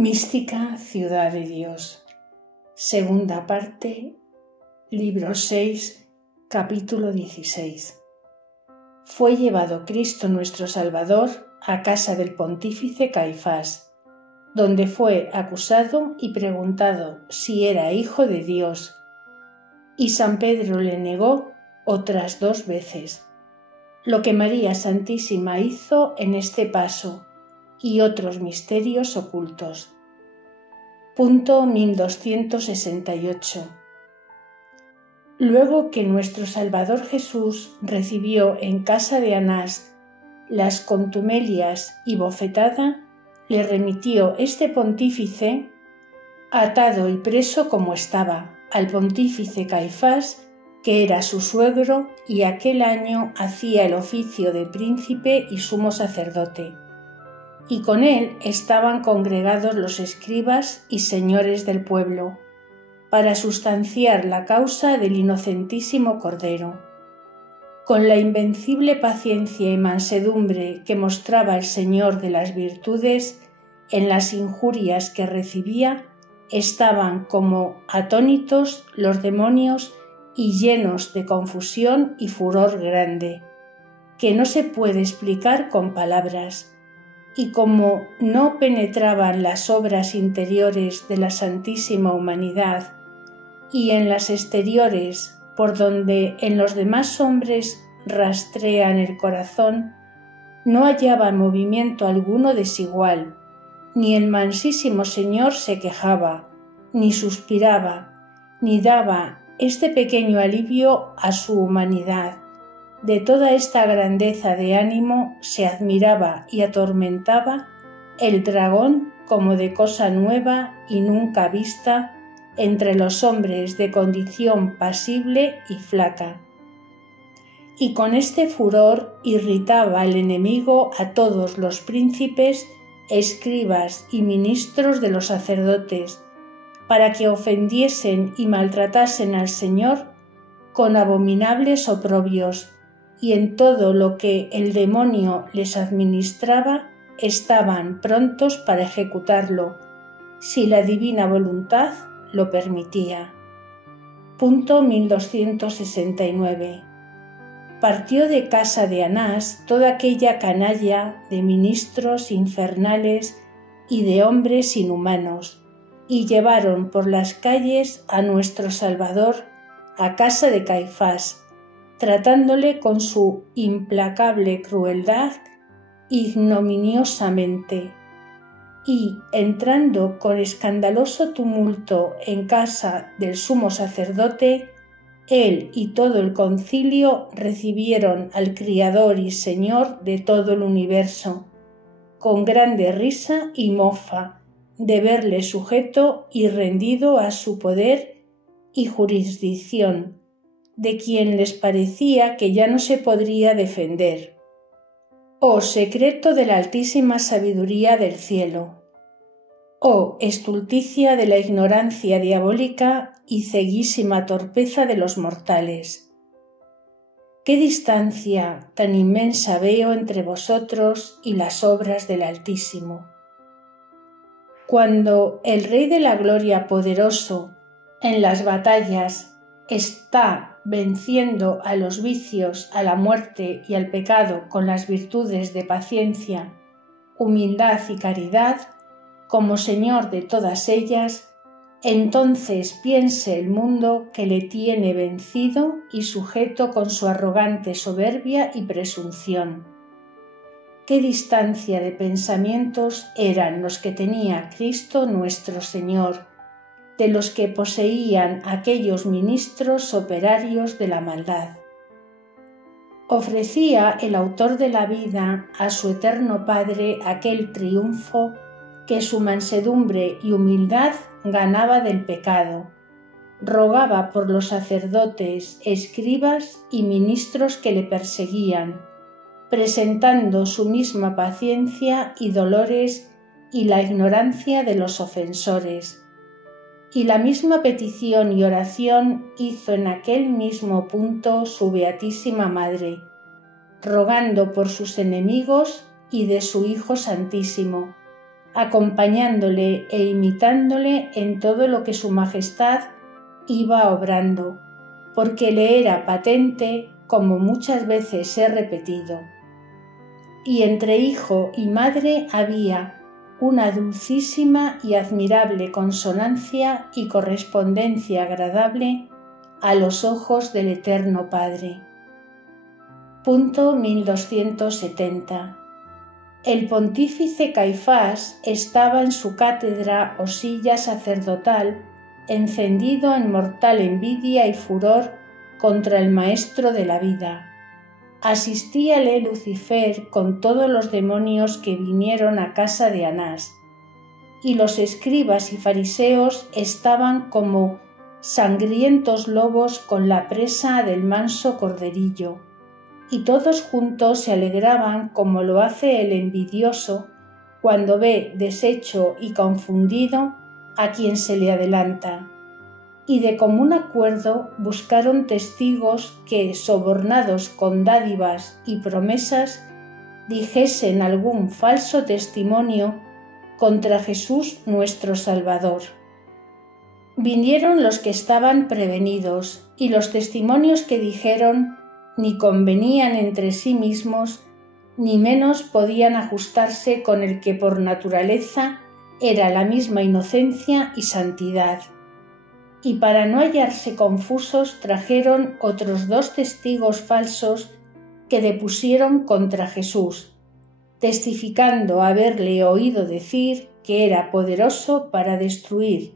Mística Ciudad de Dios. Segunda parte, libro 6, capítulo 16. Fue llevado Cristo nuestro Salvador a casa del pontífice Caifás, donde fue acusado y preguntado si era hijo de Dios, y San Pedro le negó otras 2 veces, lo que María Santísima hizo en este paso y otros misterios ocultos. Punto 1268. Luego que nuestro Salvador Jesús recibió en casa de Anás las contumelias y bofetada, le remitió este pontífice, atado y preso como estaba, al pontífice Caifás, que era su suegro y aquel año hacía el oficio de príncipe y sumo sacerdote. Y con él estaban congregados los escribas y señores del pueblo, para sustanciar la causa del inocentísimo Cordero. Con la invencible paciencia y mansedumbre que mostraba el Señor de las virtudes, en las injurias que recibía, estaban como atónitos los demonios y llenos de confusión y furor grande, que no se puede explicar con palabras. Y como no penetraban las obras interiores de la Santísima Humanidad y en las exteriores por donde en los demás hombres rastrean el corazón, no hallaba movimiento alguno desigual, ni el mansísimo Señor se quejaba, ni suspiraba, ni daba este pequeño alivio a su humanidad. De toda esta grandeza de ánimo se admiraba y atormentaba el dragón como de cosa nueva y nunca vista entre los hombres de condición pasible y flaca. Y con este furor irritaba el enemigo a todos los príncipes, escribas y ministros de los sacerdotes, para que ofendiesen y maltratasen al Señor con abominables oprobios, y en todo lo que el demonio les administraba estaban prontos para ejecutarlo, si la divina voluntad lo permitía. Punto 1269. Partió de casa de Anás toda aquella canalla de ministros infernales y de hombres inhumanos, y llevaron por las calles a nuestro Salvador a casa de Caifás, tratándole con su implacable crueldad ignominiosamente, y entrando con escandaloso tumulto en casa del sumo sacerdote, él y todo el concilio recibieron al Criador y Señor de todo el universo, con grande risa y mofa de verle sujeto y rendido a su poder y jurisdicción, de quien les parecía que ya no se podría defender. Oh secreto de la altísima sabiduría del cielo, oh estulticia de la ignorancia diabólica y ceguísima torpeza de los mortales. Qué distancia tan inmensa veo entre vosotros y las obras del Altísimo. Cuando el Rey de la Gloria poderoso en las batallas está venciendo a los vicios, a la muerte y al pecado con las virtudes de paciencia, humildad y caridad, como Señor de todas ellas, entonces piense el mundo que le tiene vencido y sujeto con su arrogante soberbia y presunción. Qué distancia de pensamientos eran los que tenía Cristo nuestro Señor, de los que poseían aquellos ministros operarios de la maldad. Ofrecía el autor de la vida a su eterno Padre aquel triunfo que su mansedumbre y humildad ganaba del pecado. Rogaba por los sacerdotes, escribas y ministros que le perseguían, presentando su misma paciencia y dolores y la ignorancia de los ofensores. Y la misma petición y oración hizo en aquel mismo punto su Beatísima Madre, rogando por sus enemigos y de su Hijo Santísimo, acompañándole e imitándole en todo lo que su majestad iba obrando, porque le era patente, como muchas veces he repetido. Y entre hijo y madre había una dulcísima y admirable consonancia y correspondencia agradable a los ojos del Eterno Padre. Punto 1270. El pontífice Caifás estaba en su cátedra o silla sacerdotal, encendido en mortal envidia y furor contra el Maestro de la vida. Asistíale Lucifer con todos los demonios que vinieron a casa de Anás, y los escribas y fariseos estaban como sangrientos lobos con la presa del manso corderillo, y todos juntos se alegraban como lo hace el envidioso cuando ve deshecho y confundido a quien se le adelanta. Y de común acuerdo buscaron testigos que, sobornados con dádivas y promesas, dijesen algún falso testimonio contra Jesús nuestro Salvador. Vinieron los que estaban prevenidos, y los testimonios que dijeron ni convenían entre sí mismos, ni menos podían ajustarse con el que por naturaleza era la misma inocencia y santidad. Y para no hallarse confusos trajeron otros 2 testigos falsos que depusieron contra Jesús, testificando haberle oído decir que era poderoso para destruir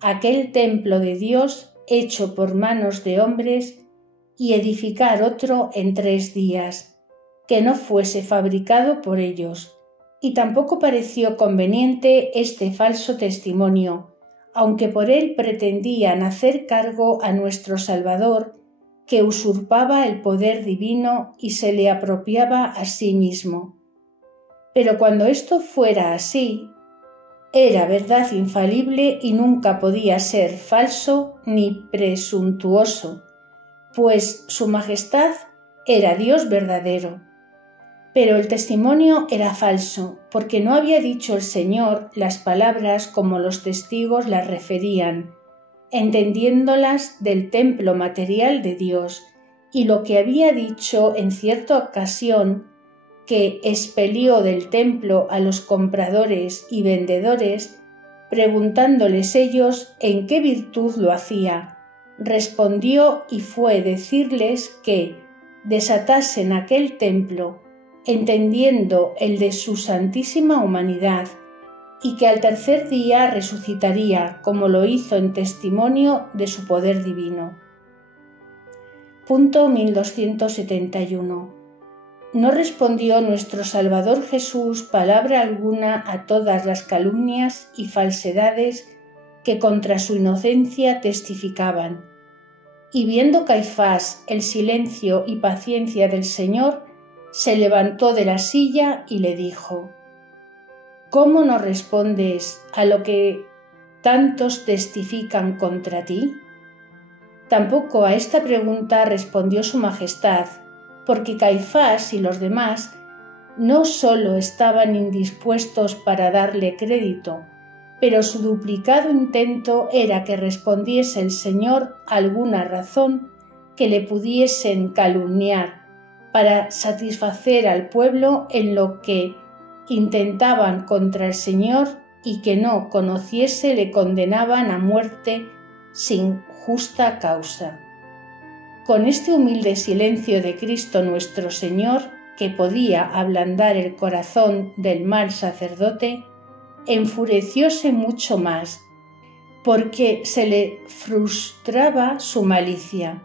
aquel templo de Dios hecho por manos de hombres y edificar otro en 3 días, que no fuese fabricado por ellos, y tampoco pareció conveniente este falso testimonio, aunque por él pretendían hacer cargo a nuestro Salvador, que usurpaba el poder divino y se le apropiaba a sí mismo. Pero cuando esto fuera así, era verdad infalible y nunca podía ser falso ni presuntuoso, pues su majestad era Dios verdadero. Pero el testimonio era falso, porque no había dicho el Señor las palabras como los testigos las referían, entendiéndolas del templo material de Dios, y lo que había dicho en cierta ocasión, que expelió del templo a los compradores y vendedores, preguntándoles ellos en qué virtud lo hacía, respondió y fue decirles que desatasen aquel templo, entendiendo el de su santísima humanidad, y que al tercer día resucitaría, como lo hizo en testimonio de su poder divino. Punto 1271. No respondió nuestro Salvador Jesús palabra alguna a todas las calumnias y falsedades que contra su inocencia testificaban. Y viendo Caifás el silencio y paciencia del Señor, se levantó de la silla y le dijo: ¿Cómo no respondes a lo que tantos testifican contra ti? Tampoco a esta pregunta respondió su majestad, porque Caifás y los demás no sólo estaban indispuestos para darle crédito, pero su duplicado intento era que respondiese el Señor alguna razón que le pudiesen calumniar, para satisfacer al pueblo en lo que intentaban contra el Señor, y que no conociese le condenaban a muerte sin justa causa. Con este humilde silencio de Cristo nuestro Señor, que podía ablandar el corazón del mal sacerdote, enfurecióse mucho más, porque se le frustraba su malicia.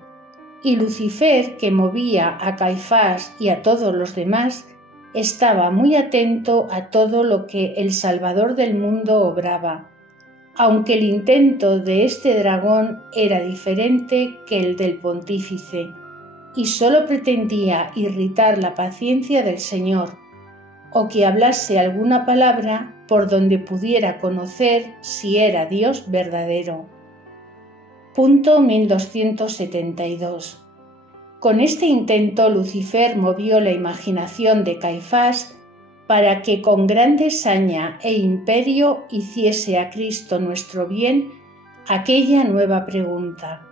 Y Lucifer, que movía a Caifás y a todos los demás, estaba muy atento a todo lo que el Salvador del mundo obraba, aunque el intento de este dragón era diferente que el del pontífice, y sólo pretendía irritar la paciencia del Señor, o que hablase alguna palabra por donde pudiera conocer si era Dios verdadero. Punto 1272. Con este intento Lucifer movió la imaginación de Caifás para que con grande saña e imperio hiciese a Cristo nuestro bien aquella nueva pregunta: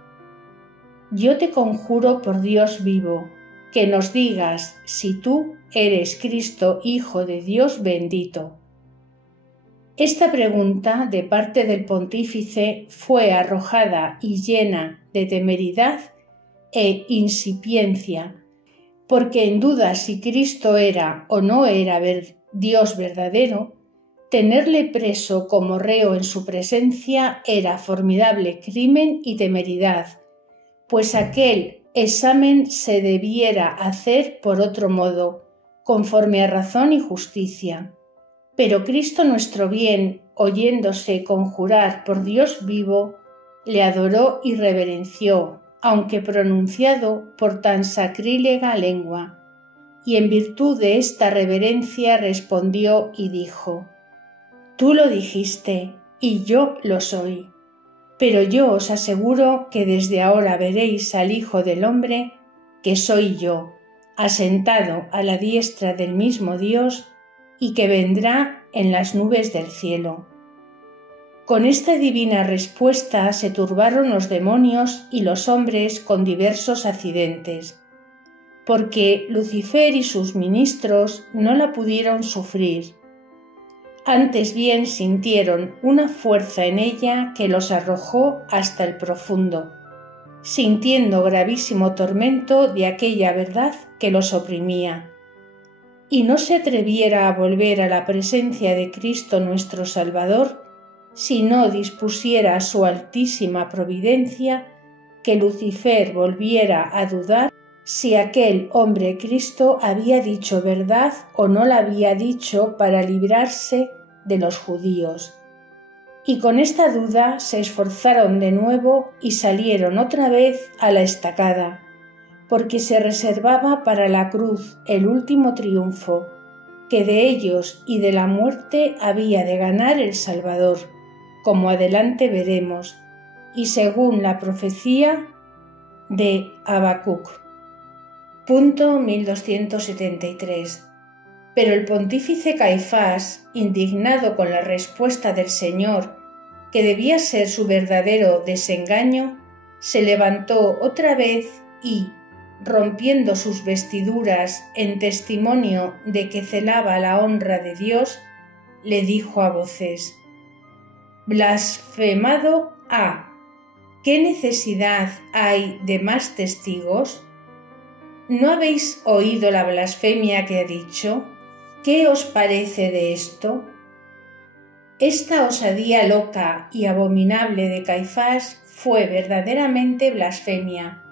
yo te conjuro por Dios vivo, que nos digas si tú eres Cristo, Hijo de Dios bendito. Esta pregunta de parte del pontífice fue arrojada y llena de temeridad e insipiencia, porque en duda si Cristo era o no era Dios verdadero, tenerle preso como reo en su presencia era formidable crimen y temeridad, pues aquel examen se debiera hacer por otro modo, conforme a razón y justicia. Pero Cristo nuestro bien, oyéndose conjurar por Dios vivo, le adoró y reverenció, aunque pronunciado por tan sacrílega lengua, y en virtud de esta reverencia respondió y dijo: tú lo dijiste, y yo lo soy. Pero yo os aseguro que desde ahora veréis al Hijo del Hombre, que soy yo, asentado a la diestra del mismo Dios, y que vendrá en las nubes del cielo. Con esta divina respuesta se turbaron los demonios y los hombres con diversos accidentes, porque Lucifer y sus ministros no la pudieron sufrir. Antes bien sintieron una fuerza en ella que los arrojó hasta el profundo, sintiendo gravísimo tormento de aquella verdad que los oprimía, y no se atreviera a volver a la presencia de Cristo nuestro Salvador, si no dispusiera su altísima providencia que Lucifer volviera a dudar si aquel hombre Cristo había dicho verdad o no la había dicho para librarse de los judíos. Y con esta duda se esforzaron de nuevo y salieron otra vez a la estacada, porque se reservaba para la cruz el último triunfo, que de ellos y de la muerte había de ganar el Salvador, como adelante veremos, y según la profecía de Habacuc. Punto 1273. Pero el pontífice Caifás, indignado con la respuesta del Señor, que debía ser su verdadero desengaño, se levantó otra vez y, rompiendo sus vestiduras en testimonio de que celaba la honra de Dios, le dijo a voces: «Blasfemado ha. ¿Qué necesidad hay de más testigos? ¿No habéis oído la blasfemia que ha dicho? ¿Qué os parece de esto?» Esta osadía loca y abominable de Caifás fue verdaderamente blasfemia,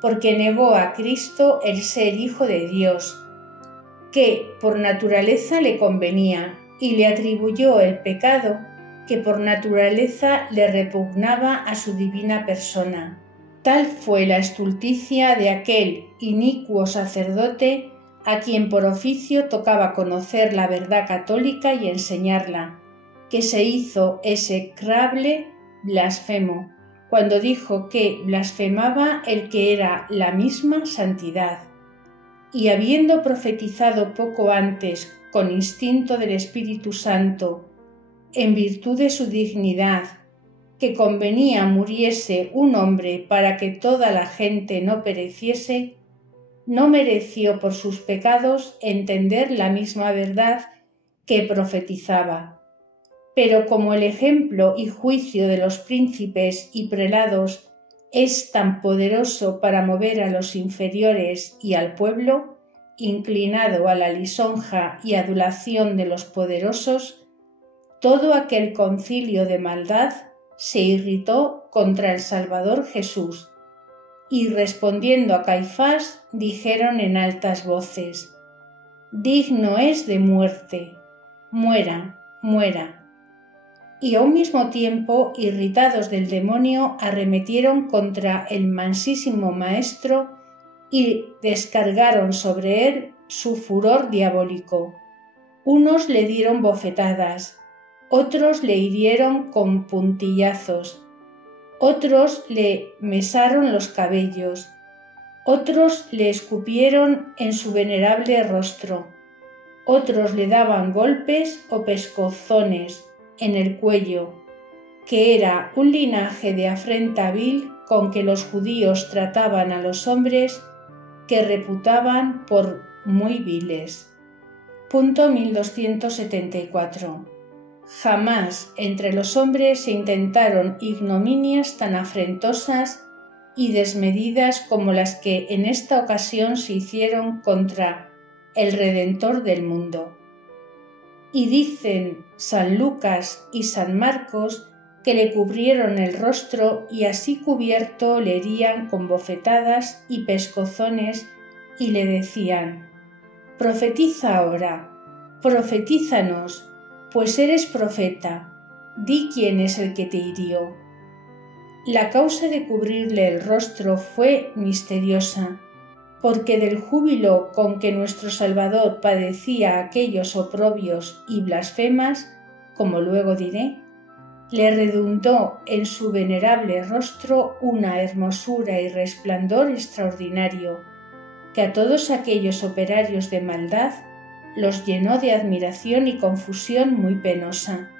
porque negó a Cristo el ser Hijo de Dios, que por naturaleza le convenía, y le atribuyó el pecado que por naturaleza le repugnaba a su divina persona. Tal fue la estulticia de aquel inicuo sacerdote a quien por oficio tocaba conocer la verdad católica y enseñarla, que se hizo execrable blasfemo, cuando dijo que blasfemaba el que era la misma santidad. Y habiendo profetizado poco antes, con instinto del Espíritu Santo, en virtud de su dignidad, que convenía muriese un hombre para que toda la gente no pereciese, no mereció por sus pecados entender la misma verdad que profetizaba. Pero como el ejemplo y juicio de los príncipes y prelados es tan poderoso para mover a los inferiores y al pueblo, inclinado a la lisonja y adulación de los poderosos, todo aquel concilio de maldad se irritó contra el Salvador Jesús, y respondiendo a Caifás dijeron en altas voces: «Digno es de muerte, muera, muera». Y a un mismo tiempo, irritados del demonio, arremetieron contra el mansísimo Maestro y descargaron sobre él su furor diabólico. Unos le dieron bofetadas, otros le hirieron con puntillazos, otros le mesaron los cabellos, otros le escupieron en su venerable rostro, Otros le daban golpes o pescozones en el cuello, que era un linaje de afrenta vil con que los judíos trataban a los hombres que reputaban por muy viles. Punto 1274. Jamás entre los hombres se intentaron ignominias tan afrentosas y desmedidas como las que en esta ocasión se hicieron contra el Redentor del mundo. Y dicen San Lucas y San Marcos que le cubrieron el rostro y así cubierto le herían con bofetadas y pescozones y le decían: «Profetiza ahora, profetízanos, pues eres profeta, di quién es el que te hirió». La causa de cubrirle el rostro fue misteriosa, porque del júbilo con que nuestro Salvador padecía aquellos oprobios y blasfemas, como luego diré, le redundó en su venerable rostro una hermosura y resplandor extraordinario, que a todos aquellos operarios de maldad los llenó de admiración y confusión muy penosa,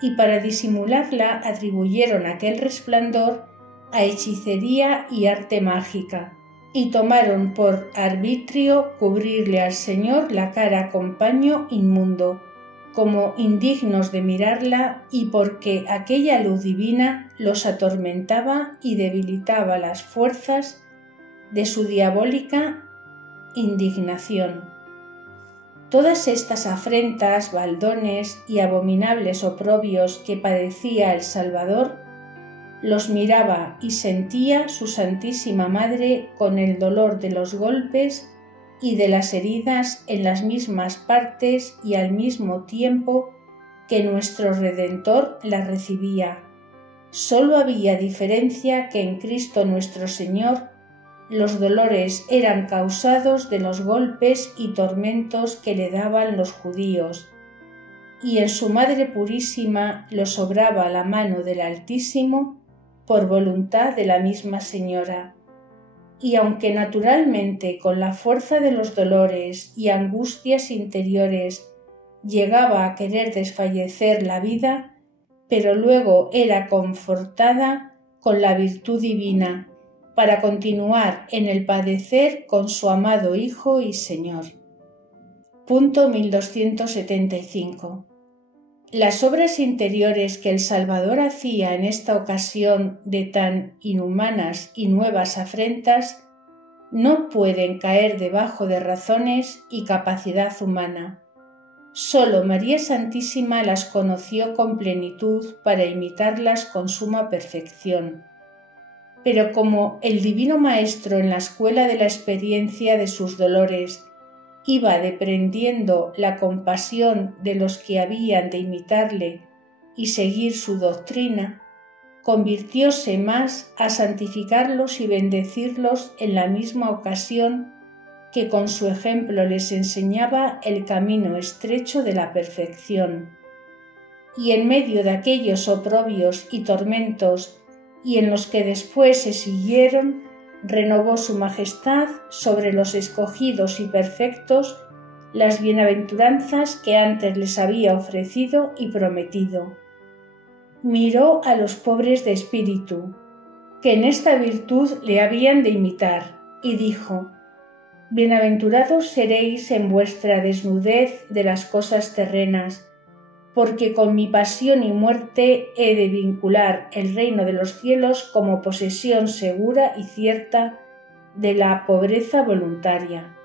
y para disimularla atribuyeron aquel resplandor a hechicería y arte mágica, y tomaron por arbitrio cubrirle al Señor la cara con paño inmundo, como indignos de mirarla, y porque aquella luz divina los atormentaba y debilitaba las fuerzas de su diabólica indignación. Todas estas afrentas, baldones y abominables oprobios que padecía el Salvador, los miraba y sentía su Santísima Madre con el dolor de los golpes y de las heridas en las mismas partes y al mismo tiempo que nuestro Redentor las recibía. Sólo había diferencia que en Cristo nuestro Señor los dolores eran causados de los golpes y tormentos que le daban los judíos, y en su Madre Purísima los obraba la mano del Altísimo por voluntad de la misma Señora. Y aunque naturalmente con la fuerza de los dolores y angustias interiores llegaba a querer desfallecer la vida, pero luego era confortada con la virtud divina para continuar en el padecer con su amado Hijo y Señor. Punto 1275. Las obras interiores que el Salvador hacía en esta ocasión de tan inhumanas y nuevas afrentas no pueden caer debajo de razones y capacidad humana. Sólo María Santísima las conoció con plenitud para imitarlas con suma perfección. Pero como el Divino Maestro en la escuela de la experiencia de sus dolores iba deprendiendo la compasión de los que habían de imitarle y seguir su doctrina, convirtióse más a santificarlos y bendecirlos en la misma ocasión que con su ejemplo les enseñaba el camino estrecho de la perfección. Y en medio de aquellos oprobios y tormentos y en los que después se siguieron, renovó su majestad sobre los escogidos y perfectos las bienaventuranzas que antes les había ofrecido y prometido. Miró a los pobres de espíritu, que en esta virtud le habían de imitar, y dijo: «Bienaventurados seréis en vuestra desnudez de las cosas terrenas, porque con mi pasión y muerte he de vincular el reino de los cielos como posesión segura y cierta de la pobreza voluntaria.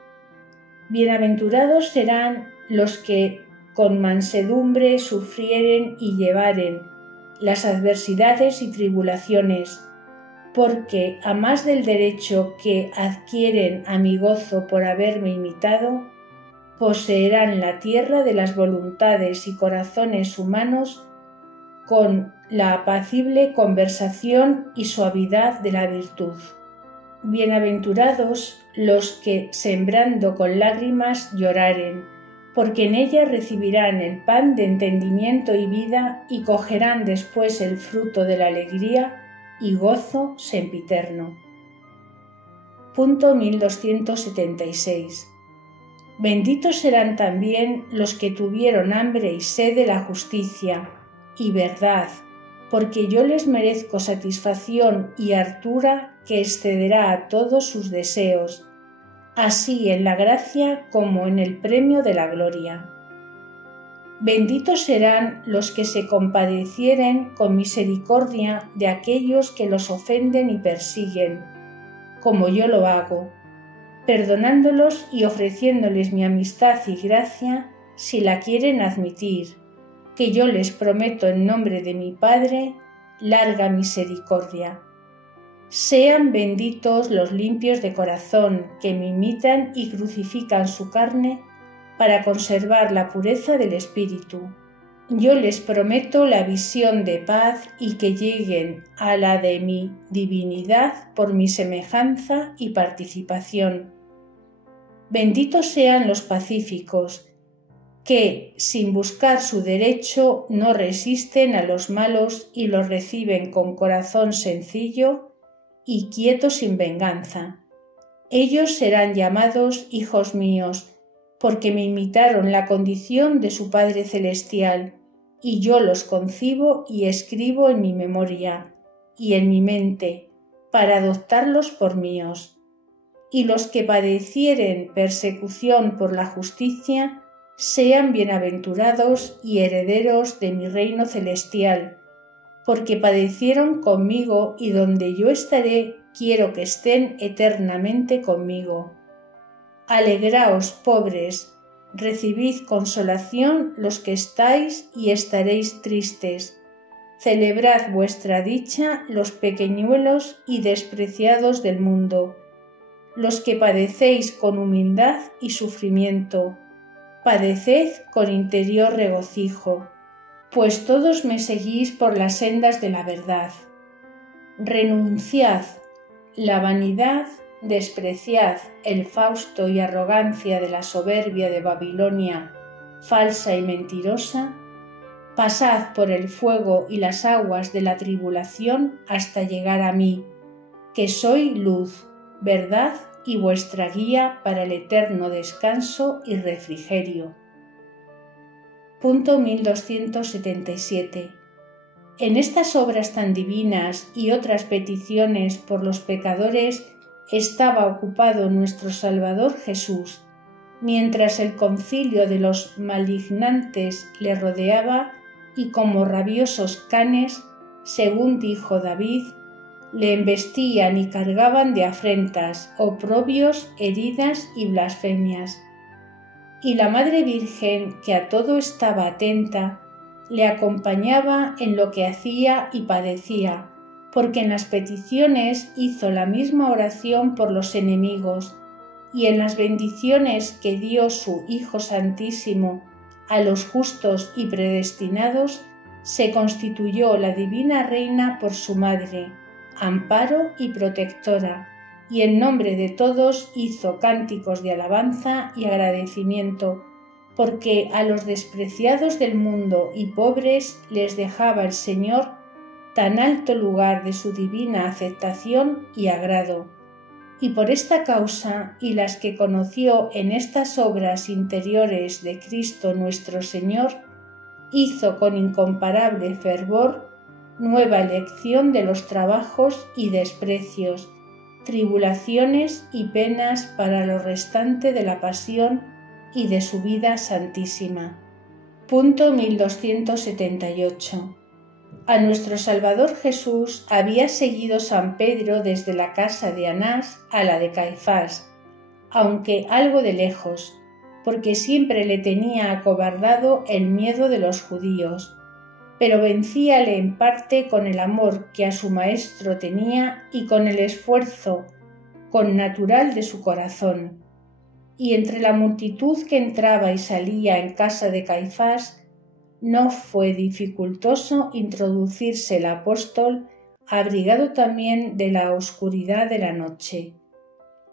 Bienaventurados serán los que con mansedumbre sufrieren y llevaren las adversidades y tribulaciones, porque a más del derecho que adquieren a mi gozo por haberme imitado, poseerán la tierra de las voluntades y corazones humanos con la apacible conversación y suavidad de la virtud. Bienaventurados los que, sembrando con lágrimas, lloraren, porque en ella recibirán el pan de entendimiento y vida y cogerán después el fruto de la alegría y gozo sempiterno. Punto 1276. Benditos serán también los que tuvieron hambre y sed de la justicia y verdad, porque yo les merezco satisfacción y hartura que excederá a todos sus deseos, así en la gracia como en el premio de la gloria. Benditos serán los que se compadecieren con misericordia de aquellos que los ofenden y persiguen, como yo lo hago, perdonándolos y ofreciéndoles mi amistad y gracia si la quieren admitir, que yo les prometo en nombre de mi Padre larga misericordia. Sean benditos los limpios de corazón, que me imitan y crucifican su carne para conservar la pureza del espíritu. Yo les prometo la visión de paz y que lleguen a la de mi divinidad por mi semejanza y participación. Benditos sean los pacíficos, que, sin buscar su derecho, no resisten a los malos y los reciben con corazón sencillo y quieto sin venganza. Ellos serán llamados hijos míos, porque me imitaron la condición de su Padre Celestial, y yo los concibo y escribo en mi memoria y en mi mente, para adoptarlos por míos. Y los que padecieren persecución por la justicia, sean bienaventurados y herederos de mi reino celestial, porque padecieron conmigo y donde yo estaré, quiero que estén eternamente conmigo. Alegraos, pobres, recibid consolación los que estáis y estaréis tristes. Celebrad vuestra dicha los pequeñuelos y despreciados del mundo, los que padecéis con humildad y sufrimiento. Padeced con interior regocijo, pues todos me seguís por las sendas de la verdad. Renunciad la vanidad, despreciad el fausto y arrogancia de la soberbia de Babilonia, falsa y mentirosa. Pasad por el fuego y las aguas de la tribulación hasta llegar a mí, que soy luz, verdad y vuestra guía para el eterno descanso y refrigerio. Punto 1277. En estas obras tan divinas y otras peticiones por los pecadores estaba ocupado nuestro Salvador Jesús, mientras el concilio de los malignantes le rodeaba y como rabiosos canes, según dijo David, le embestían y cargaban de afrentas, oprobios, heridas y blasfemias. Y la Madre Virgen, que a todo estaba atenta, le acompañaba en lo que hacía y padecía, porque en las peticiones hizo la misma oración por los enemigos, y en las bendiciones que dio su Hijo Santísimo a los justos y predestinados, se constituyó la Divina Reina por su Madre, amparo y protectora, y en nombre de todos hizo cánticos de alabanza y agradecimiento, porque a los despreciados del mundo y pobres les dejaba el Señor tan alto lugar de su divina aceptación y agrado. Y por esta causa y las que conoció en estas obras interiores de Cristo nuestro Señor, hizo con incomparable fervor nueva elección de los trabajos y desprecios, tribulaciones y penas para lo restante de la pasión y de su vida santísima. Punto 1278. A nuestro Salvador Jesús había seguido San Pedro desde la casa de Anás a la de Caifás, aunque algo de lejos, porque siempre le tenía acobardado el miedo de los judíos, pero vencíale en parte con el amor que a su maestro tenía y con el esfuerzo connatural de su corazón. Y entre la multitud que entraba y salía en casa de Caifás, no fue dificultoso introducirse el apóstol, abrigado también de la oscuridad de la noche.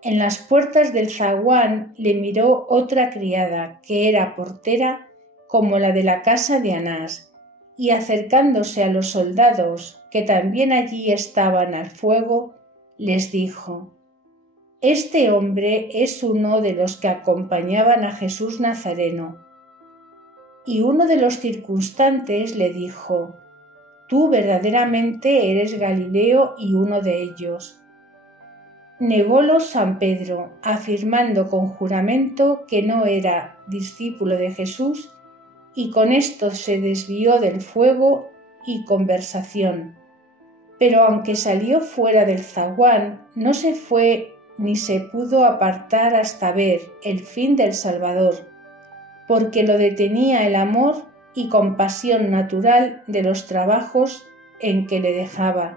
En las puertas del zaguán le miró otra criada, que era portera como la de la casa de Anás, y acercándose a los soldados, que también allí estaban al fuego, les dijo: Este hombre es uno de los que acompañaban a Jesús Nazareno. Y uno de los circunstantes le dijo: Tú verdaderamente eres Galileo y uno de ellos. Nególo San Pedro, afirmando con juramento que no era discípulo de Jesús, y con esto se desvió del fuego y conversación. Pero aunque salió fuera del zaguán, no se fue ni se pudo apartar hasta ver el fin del Salvador, porque lo detenía el amor y compasión natural de los trabajos en que le dejaba.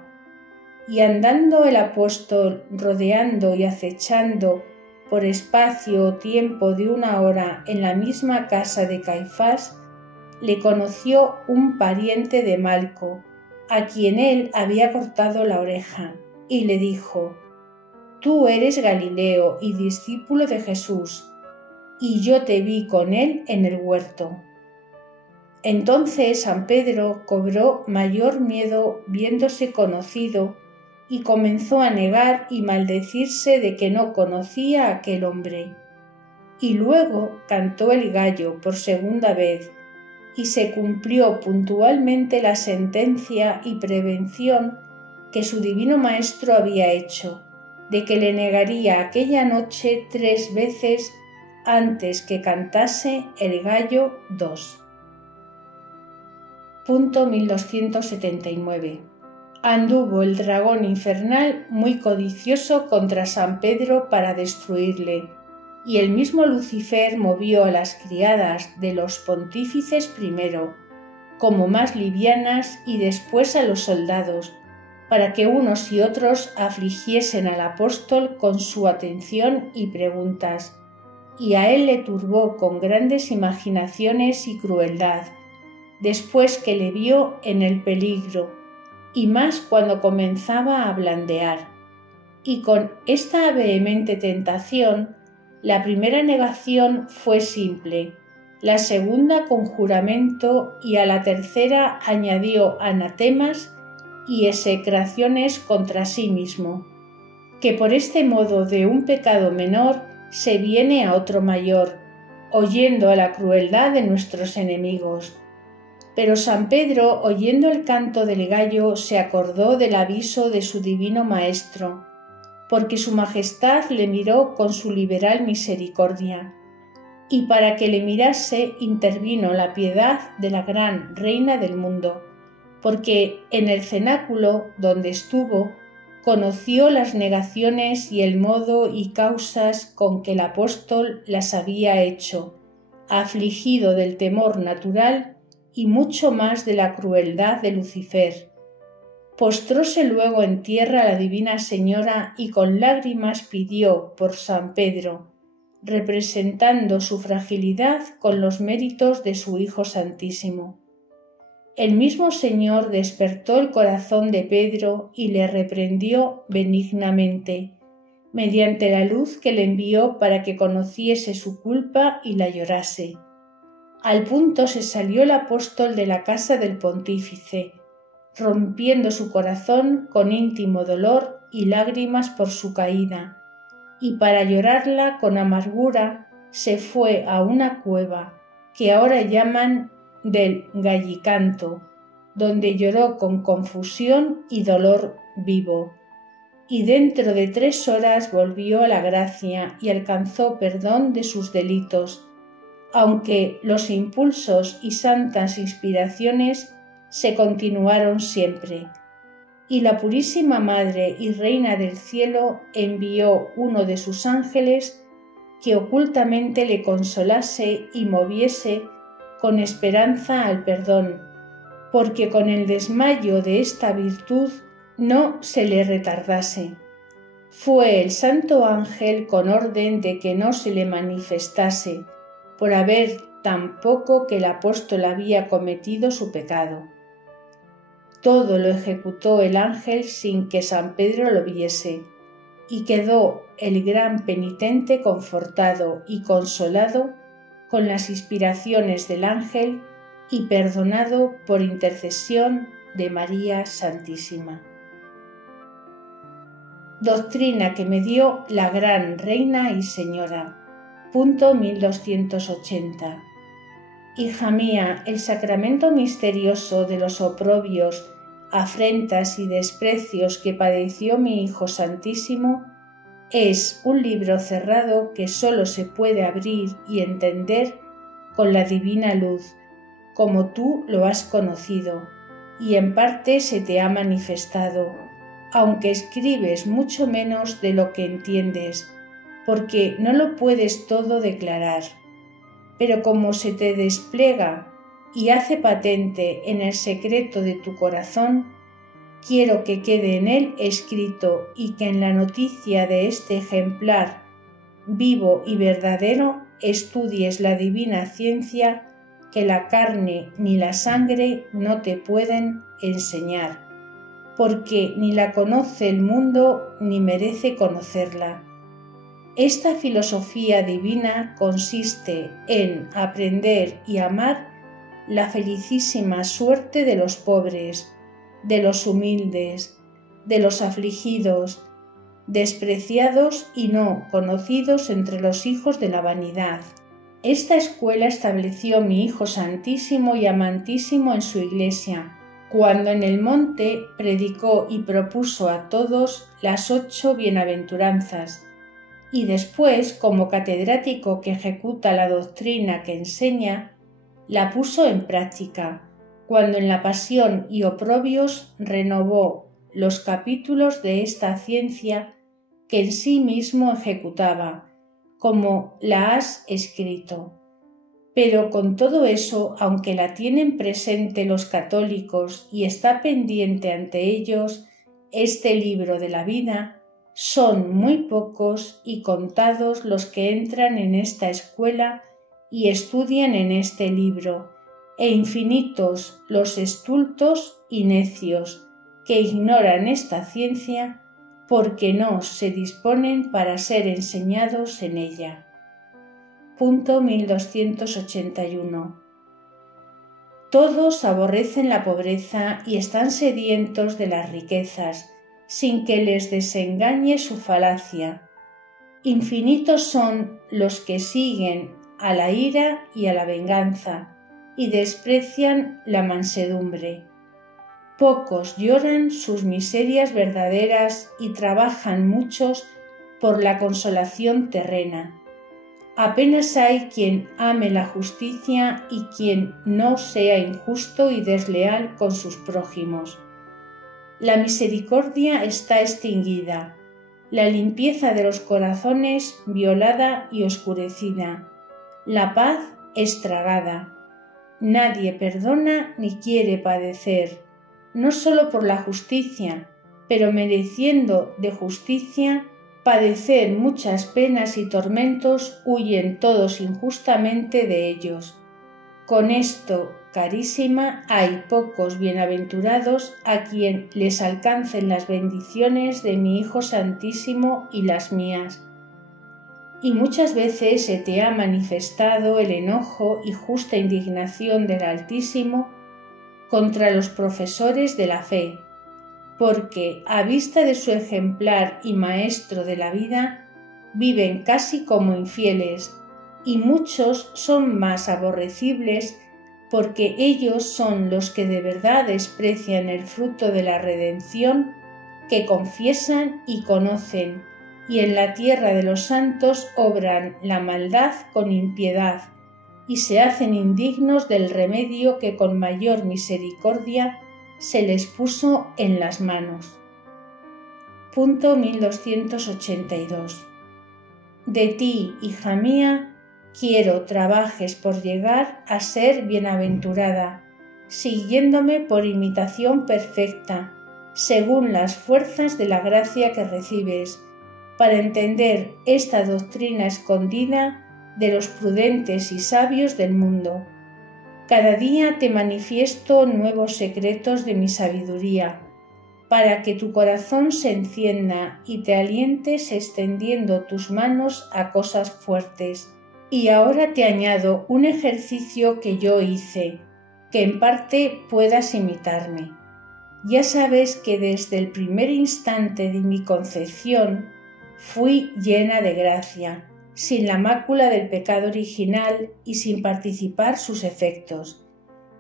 Y andando el apóstol rodeando y acechando por espacio o tiempo de 1 hora en la misma casa de Caifás, le conoció un pariente de Malco, a quien él había cortado la oreja, y le dijo: Tú eres Galileo y discípulo de Jesús, y yo te vi con él en el huerto. Entonces San Pedro cobró mayor miedo viéndose conocido, y comenzó a negar y maldecirse de que no conocía a aquel hombre. Y luego cantó el gallo por 2ª vez, y se cumplió puntualmente la sentencia y prevención que su divino maestro había hecho, de que le negaría aquella noche 3 veces antes que cantase el gallo 2. Punto 1279. Anduvo el dragón infernal muy codicioso contra San Pedro para destruirle, y el mismo Lucifer movió a las criadas de los pontífices primero, como más livianas, y después a los soldados, para que unos y otros afligiesen al apóstol con su atención y preguntas, y a él le turbó con grandes imaginaciones y crueldad, después que le vio en el peligro, y más cuando comenzaba a blandear. Y con esta vehemente tentación, la primera negación fue simple, la segunda con juramento, y a la tercera añadió anatemas y execraciones contra sí mismo, que por este modo de un pecado menor se viene a otro mayor, oyendo a la crueldad de nuestros enemigos. Pero San Pedro, oyendo el canto del gallo, se acordó del aviso de su divino maestro, porque su majestad le miró con su liberal misericordia, y para que le mirase intervino la piedad de la gran reina del mundo, porque en el cenáculo donde estuvo, conoció las negaciones y el modo y causas con que el apóstol las había hecho, afligido del temor natural y mucho más de la crueldad de Lucifer. Postróse luego en tierra la Divina Señora y con lágrimas pidió por San Pedro, representando su fragilidad con los méritos de su Hijo Santísimo. El mismo Señor despertó el corazón de Pedro y le reprendió benignamente, mediante la luz que le envió para que conociese su culpa y la llorase. Al punto se salió el apóstol de la casa del pontífice, rompiendo su corazón con íntimo dolor y lágrimas por su caída, y para llorarla con amargura se fue a una cueva que ahora llaman del Gallicanto, donde lloró con confusión y dolor vivo, y dentro de 3 horas volvió a la gracia y alcanzó perdón de sus delitos, aunque los impulsos y santas inspiraciones se continuaron siempre. Y la Purísima Madre y Reina del Cielo envió uno de sus ángeles que ocultamente le consolase y moviese con esperanza al perdón, porque con el desmayo de esta virtud no se le retardase. Fue el santo ángel con orden de que no se le manifestase, por haber tan poco que el apóstol había cometido su pecado. Todo lo ejecutó el ángel sin que San Pedro lo viese, y quedó el gran penitente confortado y consolado con las inspiraciones del ángel y perdonado por intercesión de María Santísima. doctrina que me dio la gran reina y señora. Punto 1280. Hija mía, el sacramento misterioso de los oprobios, afrentas y desprecios que padeció mi Hijo Santísimo es un libro cerrado que sólo se puede abrir y entender con la divina luz, como tú lo has conocido, y en parte se te ha manifestado, aunque escribes mucho menos de lo que entiendes, porque no lo puedes todo declarar. Pero como se te despliega y hace patente en el secreto de tu corazón, quiero que quede en él escrito y que en la noticia de este ejemplar vivo y verdadero estudies la divina ciencia que la carne ni la sangre no te pueden enseñar, porque ni la conoce el mundo ni merece conocerla. Esta filosofía divina consiste en aprender y amar la felicísima suerte de los pobres, de los humildes, de los afligidos, despreciados y no conocidos entre los hijos de la vanidad. Esta escuela estableció mi Hijo Santísimo y Amantísimo en su Iglesia, cuando en el monte predicó y propuso a todos las 8 bienaventuranzas, y después, como catedrático que ejecuta la doctrina que enseña, la puso en práctica, cuando en la Pasión y Oprobios renovó los capítulos de esta ciencia que en sí mismo ejecutaba, como la has escrito. Pero con todo eso, aunque la tienen presente los católicos y está pendiente ante ellos este libro de la vida, son muy pocos y contados los que entran en esta escuela y estudian en este libro, e infinitos los estultos y necios que ignoran esta ciencia porque no se disponen para ser enseñados en ella. Punto 1281. Todos aborrecen la pobreza y están sedientos de las riquezas, sin que les desengañe su falacia. Infinitos son los que siguen a la ira y a la venganza, y desprecian la mansedumbre. Pocos lloran sus miserias verdaderas y trabajan muchos por la consolación terrena. Apenas hay quien ame la justicia y quien no sea injusto y desleal con sus prójimos. La misericordia está extinguida, la limpieza de los corazones violada y oscurecida, la paz estragada. Nadie perdona ni quiere padecer, no solo por la justicia, pero mereciendo de justicia padecer muchas penas y tormentos, huyen todos injustamente de ellos. Con esto, carísima, hay pocos bienaventurados a quien les alcancen las bendiciones de mi Hijo Santísimo y las mías. Y muchas veces se te ha manifestado el enojo y justa indignación del Altísimo contra los profesores de la fe, porque a vista de su ejemplar y maestro de la vida, viven casi como infieles, y muchos son más aborrecibles porque ellos son los que de verdad desprecian el fruto de la redención que confiesan y conocen, y en la tierra de los santos obran la maldad con impiedad, y se hacen indignos del remedio que con mayor misericordia se les puso en las manos. Punto 1282. De ti, hija mía, quiero trabajes por llegar a ser bienaventurada, siguiéndome por imitación perfecta, según las fuerzas de la gracia que recibes, para entender esta doctrina escondida de los prudentes y sabios del mundo. Cada día te manifiesto nuevos secretos de mi sabiduría, para que tu corazón se encienda y te alientes extendiendo tus manos a cosas fuertes. Y ahora te añado un ejercicio que yo hice, que en parte puedas imitarme. ya sabes que desde el primer instante de mi concepción fui llena de gracia, sin la mácula del pecado original y sin participar sus efectos.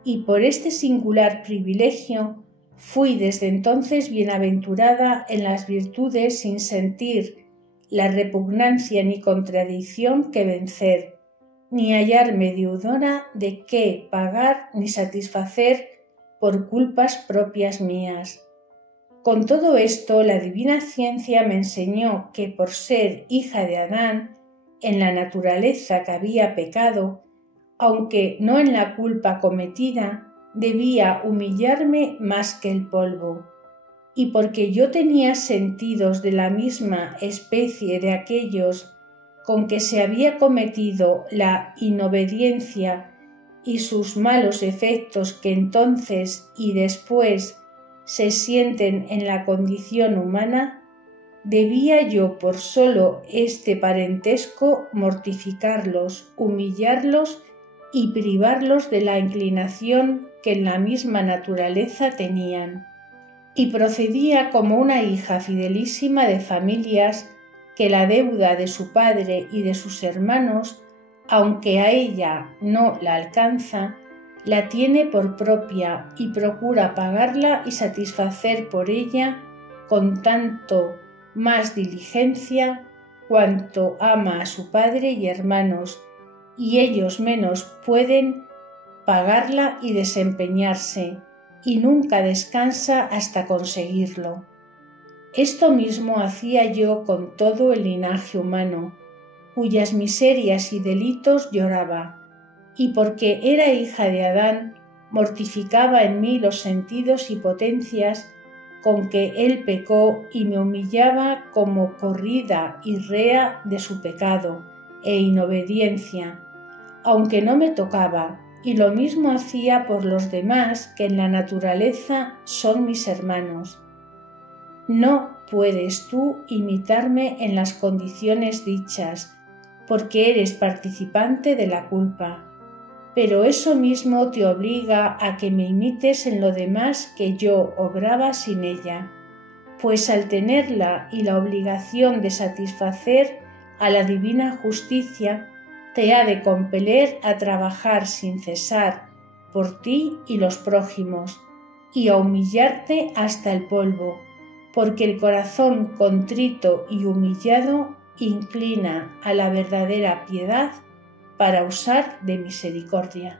Y por este singular privilegio fui desde entonces bienaventurada en las virtudes sin sentir la repugnancia ni contradicción que vencer, ni hallarme deudora de qué pagar ni satisfacer por culpas propias mías. Con todo esto, la divina ciencia me enseñó que por ser hija de Adán, en la naturaleza que había pecado, aunque no en la culpa cometida, debía humillarme más que el polvo. Y porque yo tenía sentidos de la misma especie de aquellos con que se había cometido la inobediencia y sus malos efectos que entonces y después se sienten en la condición humana, debía yo por solo este parentesco mortificarlos, humillarlos y privarlos de la inclinación que en la misma naturaleza tenían. Y procedía como una hija fidelísima de familias que la deuda de su padre y de sus hermanos, aunque a ella no la alcanza, la tiene por propia y procura pagarla y satisfacer por ella con tanto más diligencia cuanto ama a su padre y hermanos, y ellos menos pueden pagarla y desempeñarse, y nunca descansa hasta conseguirlo. Esto mismo hacía yo con todo el linaje humano, cuyas miserias y delitos lloraba, y porque era hija de Adán, mortificaba en mí los sentidos y potencias con que él pecó y me humillaba como corrida y rea de su pecado e inobediencia, aunque no me tocaba, y lo mismo hacía por los demás que en la naturaleza son mis hermanos. No puedes tú imitarme en las condiciones dichas, porque eres participante de la culpa, pero eso mismo te obliga a que me imites en lo demás que yo obraba sin ella, pues al tenerla y la obligación de satisfacer a la divina justicia, te ha de compeler a trabajar sin cesar por ti y los prójimos, y a humillarte hasta el polvo, porque el corazón contrito y humillado inclina a la verdadera piedad para usar de misericordia.